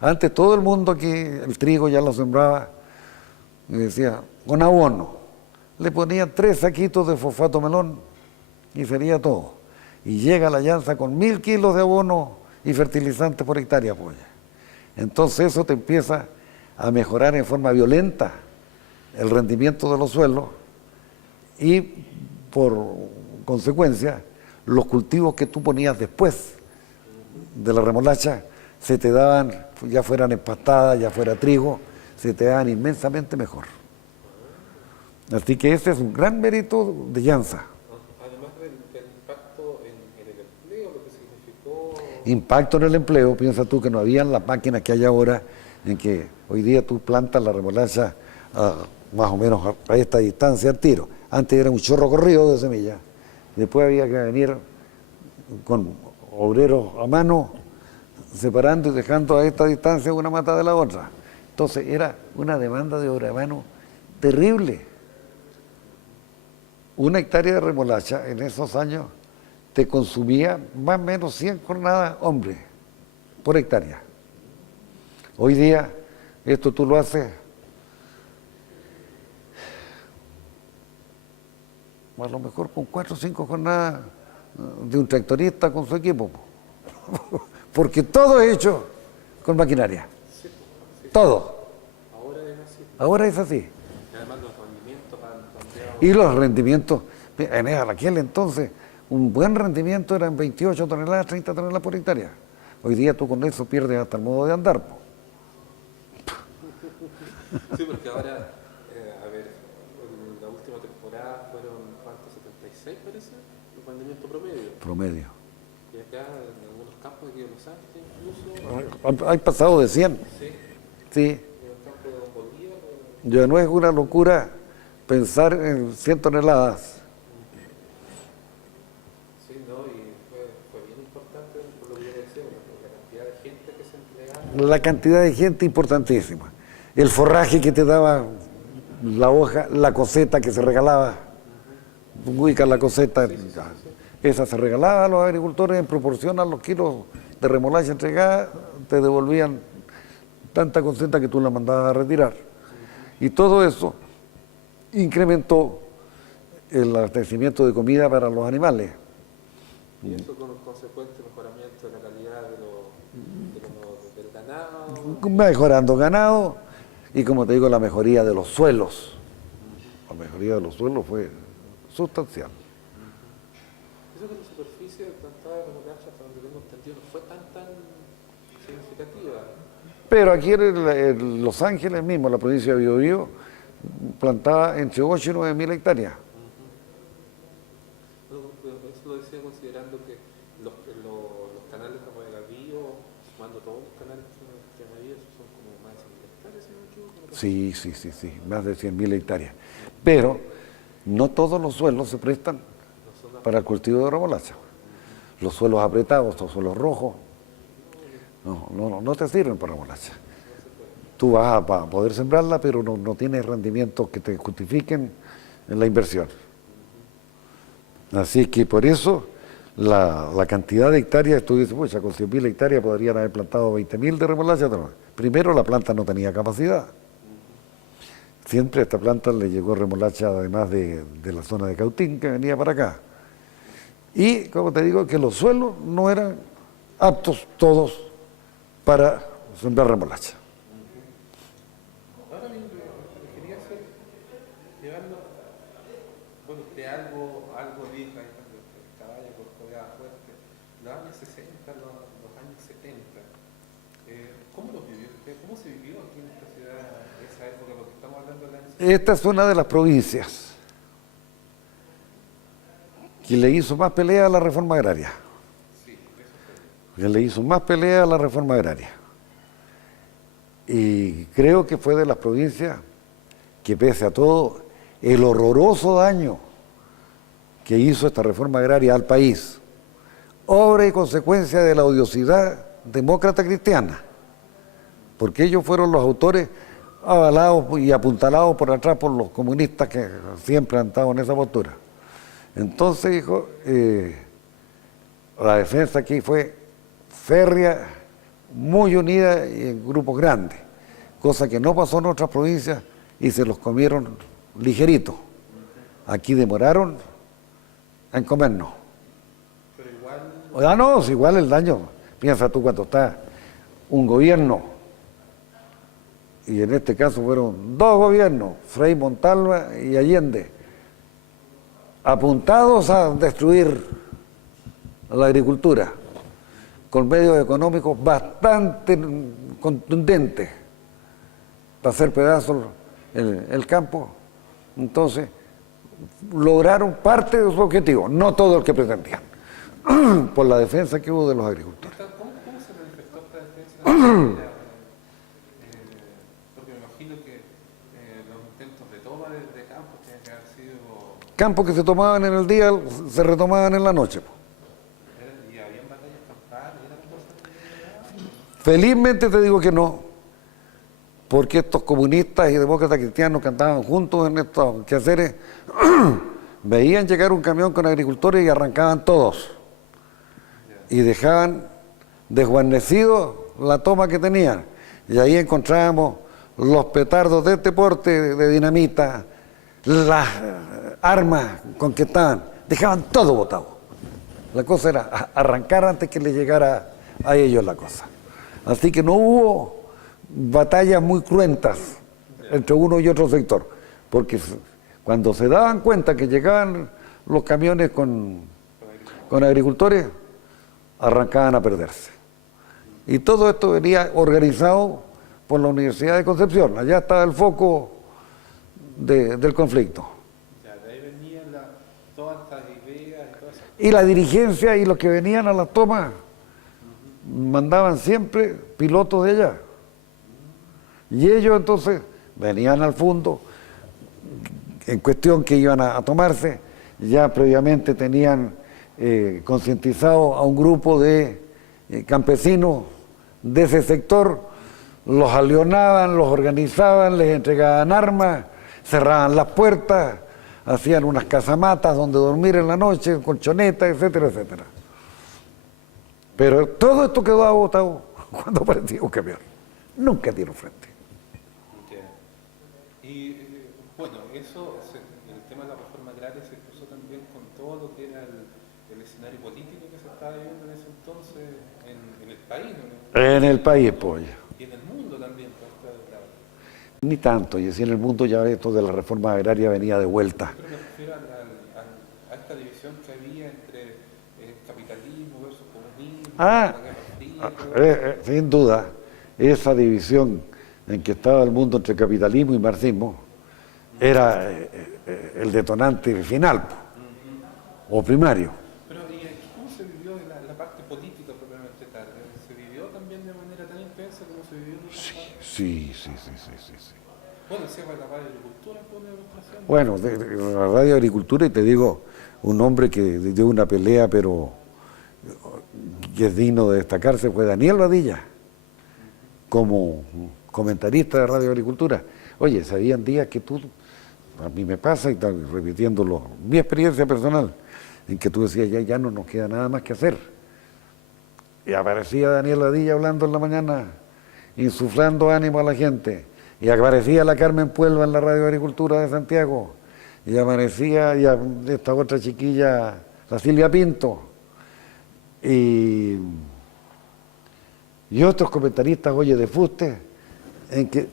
Antes todo el mundo aquí, el trigo ya lo sembraba, y decía, con abono. Le ponían 3 saquitos de fosfato melón y sería todo. Y llega la Llanza con 1000 kilos de abono y fertilizantes por hectárea, pues. Entonces eso te empieza a mejorar en forma violenta el rendimiento de los suelos y, por consecuencia, los cultivos que tú ponías después de la remolacha se te daban, ya fueran empastadas, ya fuera trigo, se te daban inmensamente mejor. Así que ese es un gran mérito de Llanza. Además del impacto en el empleo, lo que significó... Impacto en el empleo, piensa tú que no habían las máquinas que hay ahora, en que hoy día tú plantas la remolacha más o menos a esta distancia al tiro. Antes era un chorro corrido de semilla, después había que venir con obreros a mano, separando y dejando a esta distancia una mata de la otra. Entonces era una demanda de obra de mano terrible. 1 hectárea de remolacha en esos años te consumía más o menos 100 jornadas hombre por hectárea. Hoy día esto tú lo haces a lo mejor con 4 o 5 jornadas de un tractorista con su equipo, porque todo es hecho con maquinaria, todo. Ahora es así. Además los rendimientos han cambiado. Y los rendimientos, en aquel entonces, un buen rendimiento eran 28 toneladas, 30 toneladas por hectárea. Hoy día tú con eso pierdes hasta el modo de andar. Sí, porque ahora, a ver, en la última temporada fueron, ¿cuántos? 76 parece, el rendimiento promedio. Promedio. Y acá, en algunos campos aquí en Los Ángeles incluso... Hay pasado de 100. Sí, Sí. en el campo de Don Bolívar... Ya no es una locura pensar en 100 toneladas. Sí, no, y fue bien importante por lo que yo decía, la cantidad de gente que se empleaba. La cantidad de gente importantísima. El forraje que te daba la hoja, la coseta que se regalaba. Ubica la coseta, esa se regalaba a los agricultores en proporción a los kilos de remolacha entregada, te devolvían tanta coseta que tú la mandabas a retirar. Y todo eso incrementó el abastecimiento de comida para los animales. Y eso con un consecuente mejoramiento de la calidad del ganado. Mejorando ganado y, como te digo, la mejoría de los suelos. La mejoría de los suelos fue sustancial. Eso que la superficie de plantada de remolacha, hasta donde tengo entendido, no fue tan significativa. Pero aquí en Los Ángeles mismo, la provincia de Biobío, plantaba entre 8 y 9 mil hectáreas. Eso lo decía considerando que los canales de regadío, sumando todos los canales que han habido, son como más de 100.000 hectáreas, si no me equivoco. Sí, más de 100 mil hectáreas. Pero no todos los suelos se prestan para el cultivo de remolacha. Los suelos apretados, los suelos rojos, no te sirven para remolacha. Tú vas a poder sembrarla, pero no tienes rendimientos que te justifiquen en la inversión. Así que por eso la cantidad de hectáreas, tú dices, pucha, con 100.000 hectáreas podrían haber plantado 20.000 de remolacha. Primero, la planta no tenía capacidad. Siempre a esta planta le llegó remolacha, además de la zona de Cautín, que venía para acá. Y, como te digo, que los suelos no eran aptos todos para sembrar remolacha. Ahora bien, quería hacer, llevarlo, bueno, de algo vieja, el caballo por jodeada fuerte, los años 60, los años 70. ¿Cómo los vivió usted? ¿Cómo se vivió aquí en esta ciudad esa época? Porque estamos hablando de la años 70. Esta es una de las provincias que le hizo más pelea a la reforma agraria. Sí, eso fue. Que le hizo más pelea a la reforma agraria. Y creo que fue de las provincias que, pese a todo el horroroso daño que hizo esta reforma agraria al país, obra y consecuencia de la odiosidad demócrata cristiana, porque ellos fueron los autores avalados y apuntalados por atrás por los comunistas que siempre han estado en esa postura. Entonces, hijo, la defensa aquí fue férrea, muy unida y en grupos grandes, cosa que no pasó en otras provincias y se los comieron ligerito. Aquí demoraron en comernos. Pero igual. No, es igual el daño. Piensa tú cuando está un gobierno, y en este caso fueron dos gobiernos, Frei Montalva y Allende, apuntados a destruir la agricultura, con medios económicos bastante contundentes para hacer pedazos el campo. Entonces, lograron parte de su objetivo, no todo el que pretendían, por la defensa que hubo de los agricultores. ¿Cómo se manifestó esta defensa? Porque me imagino que los intentos de toma de campos tienen que haber sido. Campos que se tomaban en el día se retomaban en la noche. ¿Y habían batallas campales? ¿Eran cosas? Felizmente te digo que no, porque estos comunistas y demócratas cristianos que andaban juntos en estos quehaceres veían llegar un camión con agricultores y arrancaban todos y dejaban desguarnecido la toma que tenían, y ahí encontrábamos los petardos de este porte de dinamita, las armas con que estaban, dejaban todo botado. La cosa era arrancar antes que le llegara a ellos la cosa. Así que no hubo batallas muy cruentas entre uno y otro sector, porque cuando se daban cuenta que llegaban los camiones con agricultores, arrancaban a perderse. Y todo esto venía organizado por la Universidad de Concepción. Allá estaba el foco del conflicto. Ya, de ahí venían todas estas ideas y todas esas. Y la dirigencia y los que venían a las tomas mandaban siempre pilotos de allá. Y ellos entonces venían al fondo, en cuestión que iban a tomarse, ya previamente tenían concientizado a un grupo de campesinos de ese sector, los alionaban, los organizaban, les entregaban armas, cerraban las puertas, hacían unas casamatas donde dormir en la noche, colchonetas, etcétera, etcétera. Pero todo esto quedó agotado cuando apareció un camión. Nunca dieron frente. Ya. Y bueno, eso, el tema de la reforma agraria se cruzó también con todo lo que era el escenario político que se estaba viviendo en ese entonces en el país, ¿no? En el país, pues. Y en el mundo también, pues, claro. Ni tanto, y así en el mundo ya esto de la reforma agraria venía de vuelta. Pero me refiero a esta división que había entre capitalismo versus comunismo, Ah, la Guerra Fría, todo. sin duda, esa división en que estaba el mundo entre capitalismo y marxismo era el detonante final, o primario. Pero ¿y aquí cómo se vivió la parte política propiamente tal? ¿Se vivió también de manera tan intensa como se vivió en el pasado? Sí. Bueno, el cierre de la radio agricultura fue una demostración. Bueno, de la radio agricultura, y te digo, un hombre que dio una pelea, pero que es digno de destacarse, fue Daniel Badilla, como comentarista de radio agricultura. Oye, sabían días que tú, a mí me pasa, y tal, repitiéndolo, mi experiencia personal, en que tú decías, ya no nos queda nada más que hacer. Y aparecía Daniel Badilla hablando en la mañana, insuflando ánimo a la gente. Y aparecía la Carmen Puelva en la Radio Agricultura de Santiago. Y aparecía esta otra chiquilla, la Silvia Pinto. Y otros comentaristas, oye, de fuste, en que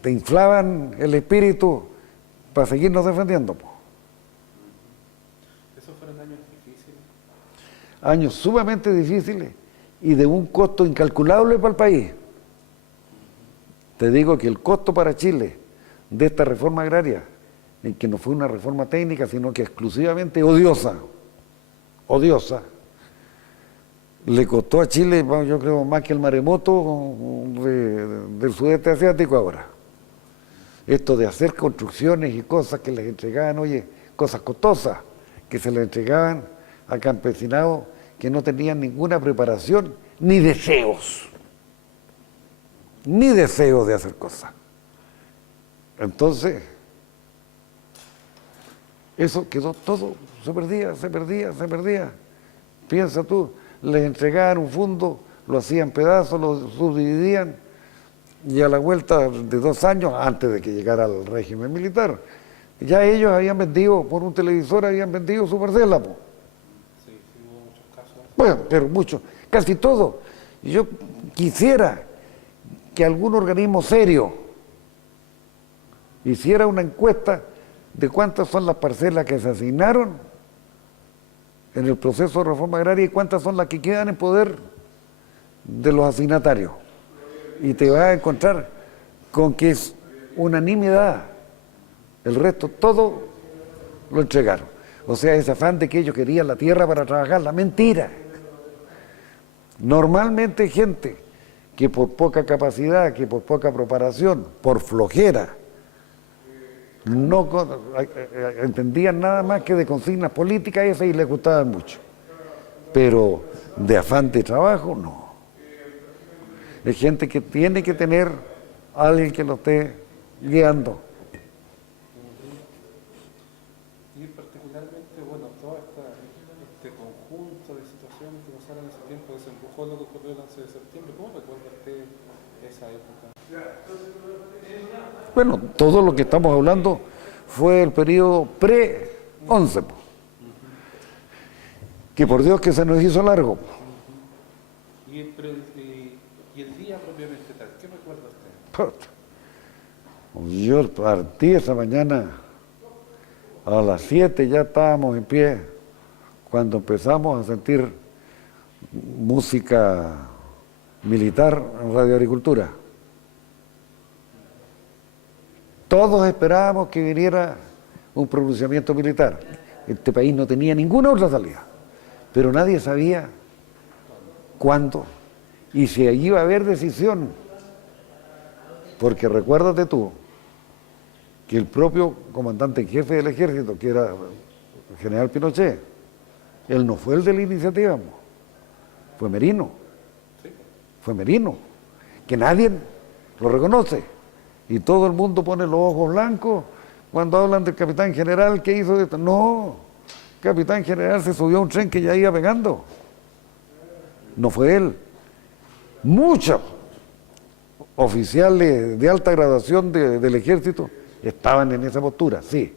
te inflaban el espíritu para seguirnos defendiendo. Po. Esos fueron años difíciles. Años sumamente difíciles y de un costo incalculable para el país. Te digo que el costo para Chile de esta reforma agraria, en que no fue una reforma técnica, sino que exclusivamente odiosa, le costó a Chile, yo creo, más que el maremoto del sudeste asiático ahora. Esto de hacer construcciones y cosas que les entregaban, oye, cosas costosas, que se les entregaban a campesinados que no tenían ninguna preparación ni deseos de hacer cosas. Entonces, eso quedó todo, se perdía. Piensa tú, les entregaban un fondo, lo hacían pedazos, lo subdividían, y a la vuelta de 2 años, antes de que llegara el régimen militar, ya ellos habían vendido, por un televisor habían vendido su parcela. Po. Sí, hubo muchos casos. Bueno, pero muchos, casi todo. Y yo quisiera que algún organismo serio hiciera una encuesta de cuántas son las parcelas que se asignaron en el proceso de reforma agraria y cuántas son las que quedan en poder de los asignatarios. Y te vas a encontrar con que es unanimidad. El resto, todo lo entregaron. O sea, ese afán de que ellos querían la tierra para trabajarla, mentira. Normalmente gente que por poca capacidad, que por poca preparación, por flojera, no entendían nada más que de consignas políticas, esas y les gustaban mucho. Pero de afán de trabajo, no. Es gente que tiene que tener a alguien que lo esté guiando. Y particularmente, bueno, todo este conjunto de situaciones que pasaron en ese tiempo desembocó lo que ocurrió el 11 de septiembre. ¿Cómo recuerda usted esa época? Bueno, todo lo que estamos hablando fue el periodo pre-11, que por Dios que se nos hizo largo. Y el día propiamente tal, ¿qué recuerda usted? Yo partí esa mañana a las 7, ya estábamos en pie, cuando empezamos a sentir música militar en Radio Agricultura. Todos esperábamos que viniera un pronunciamiento militar. Este país no tenía ninguna otra salida, pero nadie sabía cuándo y si allí iba a haber decisión. Porque recuérdate tú que el propio comandante en jefe del ejército, que era el general Pinochet, él no fue el de la iniciativa, fue Merino. Fue Merino, que nadie lo reconoce. Y todo el mundo pone los ojos blancos cuando hablan del capitán general que hizo esto. No, el capitán general se subió a un tren que ya iba pegando. No fue él. Muchos oficiales de alta graduación del ejército estaban en esa postura, sí,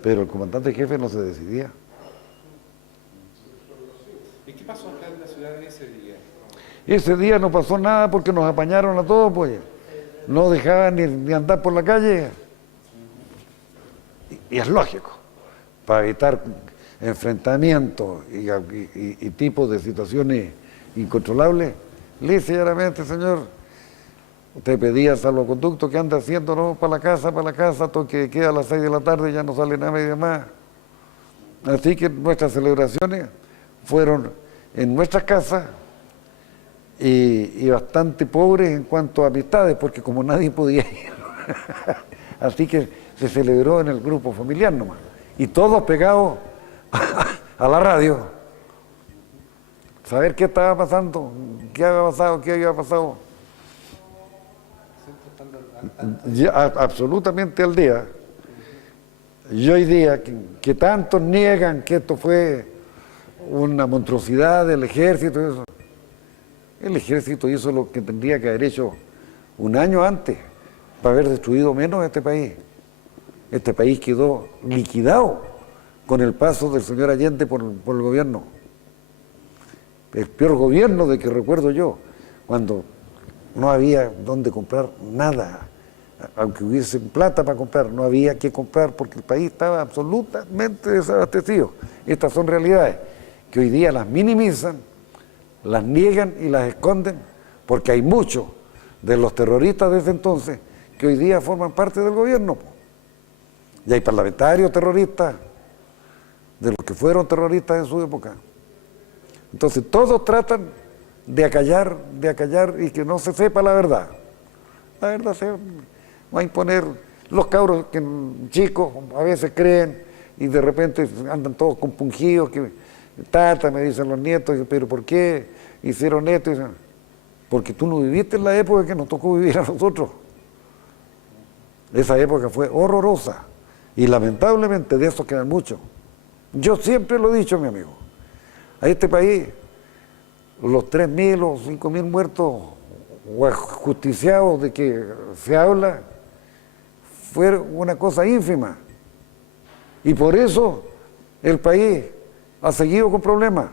pero el comandante jefe no se decidía. ¿Y qué pasó acá en la ciudad ese día? Ese día no pasó nada porque nos apañaron a todos, pues. No dejaban ni andar por la calle. Y es lógico, para evitar enfrentamientos y tipos de situaciones incontrolables. Lisa y llanamente, señor, usted pedía salvoconducto, ¿qué anda haciendo? No, para la casa, toque de queda a las 6 de la tarde, ya no sale nada media más. Así que nuestras celebraciones fueron en nuestras casas y bastante pobres en cuanto a amistades, porque como nadie podía ir. Así que se celebró en el grupo familiar nomás. Y todos pegados a la radio. Saber qué estaba pasando, qué había pasado, qué había pasado. Ya, absolutamente al día. Y hoy día, que tantos niegan que esto fue una monstruosidad del ejército, eso. El ejército hizo lo que tendría que haber hecho un año antes para haber destruido menos este país. Este país quedó liquidado con el paso del señor Allende por el gobierno. El peor gobierno de que recuerdo yo, cuando no había dónde comprar nada, aunque hubiese plata para comprar, no había qué comprar porque el país estaba absolutamente desabastecido. Estas son realidades que hoy día las minimizan, las niegan y las esconden, porque hay muchos de los terroristas de ese entonces que hoy día forman parte del gobierno. Y hay parlamentarios terroristas, de los que fueron terroristas en su época. Entonces todos tratan de acallar y que no se sepa la verdad. La verdad se va a imponer. Los cabros que chicos a veces creen y de repente andan todos compungidos, que tata, me dicen los nietos, pero ¿por qué hicieron esto? Porque tú no viviste en la época que nos tocó vivir a nosotros. Esa época fue horrorosa y lamentablemente de eso quedan muchos. Yo siempre lo he dicho, mi amigo, a este país los 3.000 o 5.000 muertos o ajusticiados de que se habla fue una cosa ínfima y por eso el país ha seguido con problemas.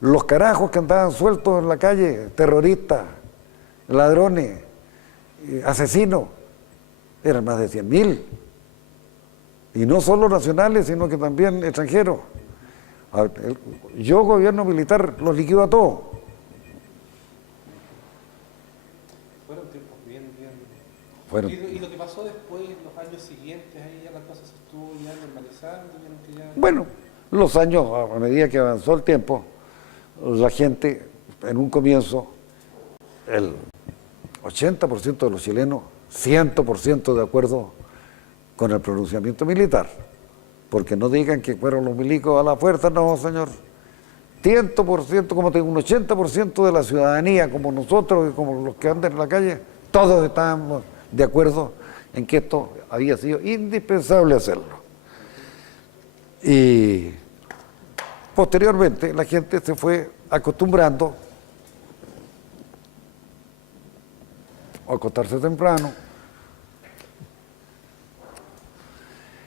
Los carajos que andaban sueltos en la calle, terroristas, ladrones, asesinos, eran más de 100.000. Y no solo nacionales, sino que también extranjeros. Yo, gobierno militar, los liquido a todos. Fueron tiempos bien. Fueron. ¿Y lo que pasó después, los años siguientes, ahí ya la cosa se estuvo ya normalizando? Bueno, los años, a medida que avanzó el tiempo, la gente, en un comienzo, el 80% de los chilenos, 100% de acuerdo con el pronunciamiento militar, porque no digan que fueron los milicos a la fuerza, no, señor. 100%, como tengo un 80% de la ciudadanía, como nosotros y como los que andan en la calle, todos estábamos de acuerdo en que esto había sido indispensable hacerlo. Y posteriormente la gente se fue acostumbrando a acostarse temprano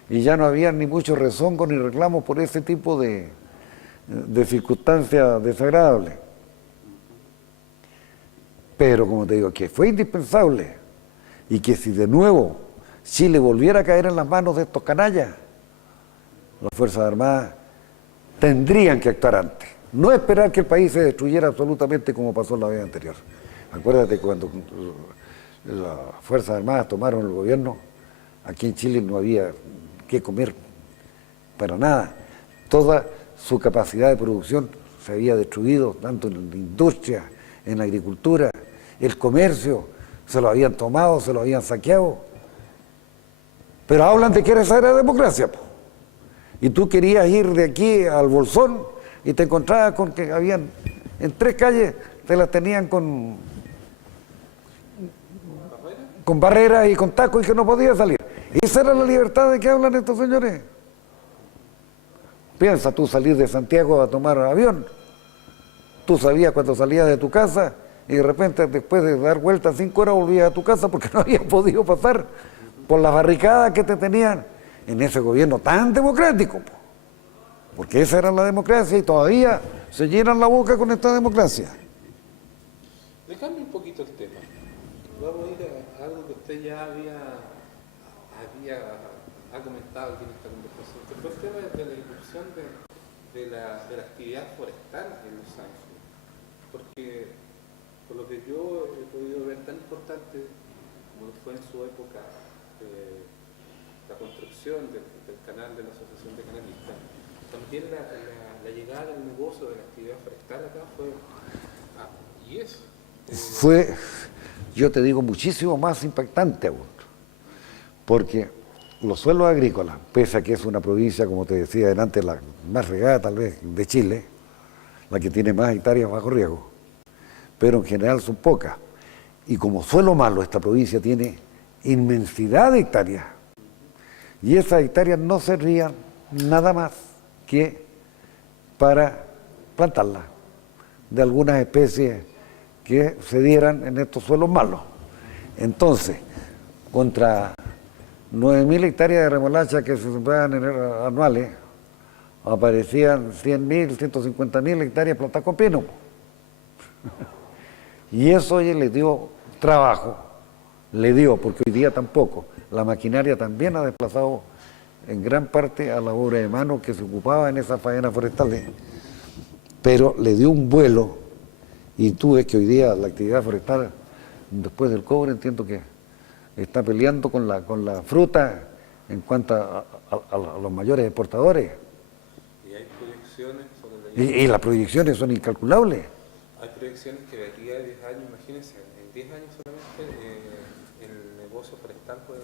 y ya no había ni mucho rezongo ni reclamo por ese tipo de circunstancias desagradables. Pero como te digo, que fue indispensable y que si de nuevo Chile volviera a caer en las manos de estos canallas, las Fuerzas Armadas tendrían que actuar antes. No esperar que el país se destruyera absolutamente como pasó en la vez anterior. Acuérdate cuando las Fuerzas Armadas tomaron el gobierno, aquí en Chile no había qué comer para nada. Toda su capacidad de producción se había destruido, tanto en la industria, en la agricultura, el comercio, se lo habían tomado, se lo habían saqueado. Pero hablan de que esa era democracia, po. Y tú querías ir de aquí al Bolsón y te encontrabas con que habían, en 3 calles, te las tenían con barreras y con tacos y que no podías salir. Esa era la libertad de que hablan estos señores. Piensa tú salir de Santiago a tomar un avión. Tú sabías cuando salías de tu casa y de repente después de dar vueltas 5 horas volvías a tu casa porque no habías podido pasar por las barricadas que te tenían en ese gobierno tan democrático, porque esa era la democracia y todavía se llenan la boca con esta democracia. Le cambio un poquito el tema. Vamos a ir a algo que usted ya ha comentado aquí en esta conversación, que fue el tema de la irrupción de la actividad forestal en Los Ángeles. Porque, por lo que yo he podido ver, tan importante como fue en su época la construcción del canal de la Asociación de Canalistas, también la llegada del negocio de la actividad forestal acá fue, y es. Fue, yo te digo, muchísimo más impactante aún, porque los suelos agrícolas, pese a que es una provincia, como te decía delante, la más regada tal vez de Chile, la que tiene más hectáreas bajo riego, pero en general son pocas, y como suelo malo, esta provincia tiene inmensidad de hectáreas, y esas hectáreas no servían nada más que para plantarlas de algunas especies que se dieran en estos suelos malos. Entonces, contra 9.000 hectáreas de remolacha que se sembraban anuales, aparecían 100.000, 150.000 hectáreas plantadas con pino. Y eso, oye, le dio trabajo, porque hoy día tampoco. La maquinaria también ha desplazado en gran parte a la obra de mano que se ocupaba en esas faenas forestales, pero le dio un vuelo, y tú ves que hoy día la actividad forestal, después del cobre, entiendo que está peleando con la fruta en cuanto a los mayores exportadores. Y hay proyecciones sobre Y las proyecciones son incalculables. Hay proyecciones que de aquí a 10 años, imagínense, en 10 años solamente el negocio forestal puede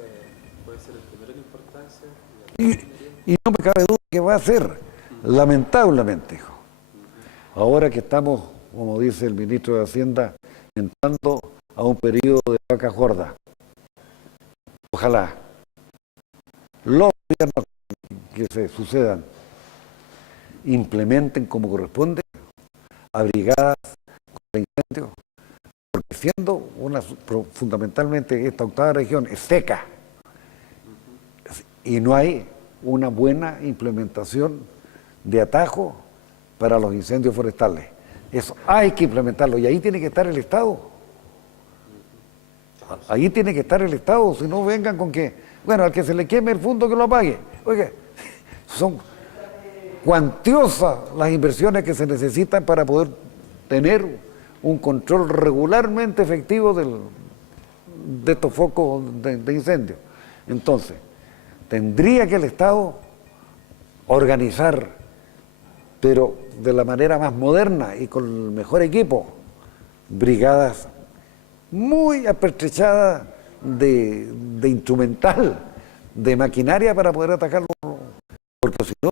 ser el primero en importancia. Y no me cabe duda que va a ser, lamentablemente, hijo. Ahora que estamos, como dice el ministro de Hacienda, entrando a un periodo de vacas gordas. Ojalá los gobiernos que se sucedan implementen como corresponde a brigadas contra incendios, porque siendo fundamentalmente esta octava región es seca y no hay una buena implementación de atajo para los incendios forestales. Eso hay que implementarlo y ahí tiene que estar el Estado. Ahí tiene que estar el Estado, si no vengan con que, bueno, al que se le queme el fondo que lo apague. Oiga, son cuantiosas las inversiones que se necesitan para poder tener un control regularmente efectivo de estos focos de incendio. Entonces, tendría que el Estado organizar, pero de la manera más moderna y con el mejor equipo, brigadas muy apertrechadas de instrumental, de maquinaria para poder atacarlo, porque si no,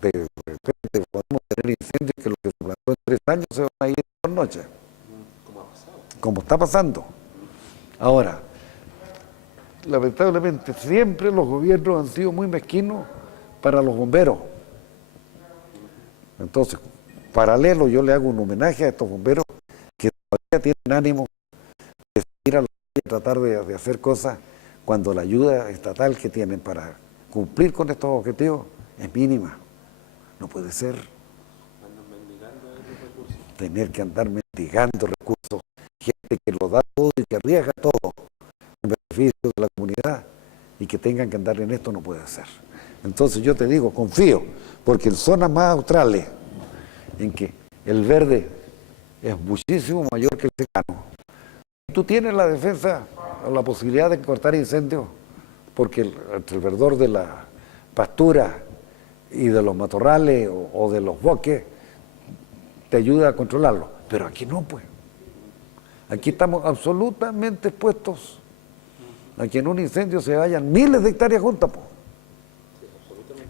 de repente podemos tener incendios que lo que se plantó en 3 años se van a ir por noche, como está pasando. Ahora, lamentablemente siempre los gobiernos han sido muy mezquinos para los bomberos. Entonces, paralelo, yo le hago un homenaje a estos bomberos que todavía tienen ánimo de salir a la calle y tratar de hacer cosas cuando la ayuda estatal que tienen para cumplir con estos objetivos es mínima. No puede ser tener que andar mendigando recursos, gente que lo da todo y que arriesga todo en beneficio de la comunidad y que tengan que andar en esto no puede ser. Entonces yo te digo, confío, porque en zonas más australes, en que el verde es muchísimo mayor que el secano, tú tienes la defensa, la posibilidad de cortar incendios, porque entre el verdor de la pastura y de los matorrales o de los bosques te ayuda a controlarlo, pero aquí no, pues. Aquí estamos absolutamente expuestos a que en un incendio se vayan miles de hectáreas juntas, pues.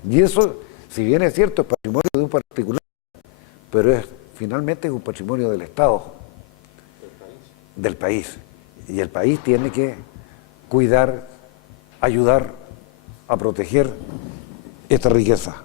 Y eso, si bien es cierto, es patrimonio de un particular, pero finalmente es un patrimonio del Estado, del país. Y el país tiene que cuidar, ayudar a proteger esta riqueza.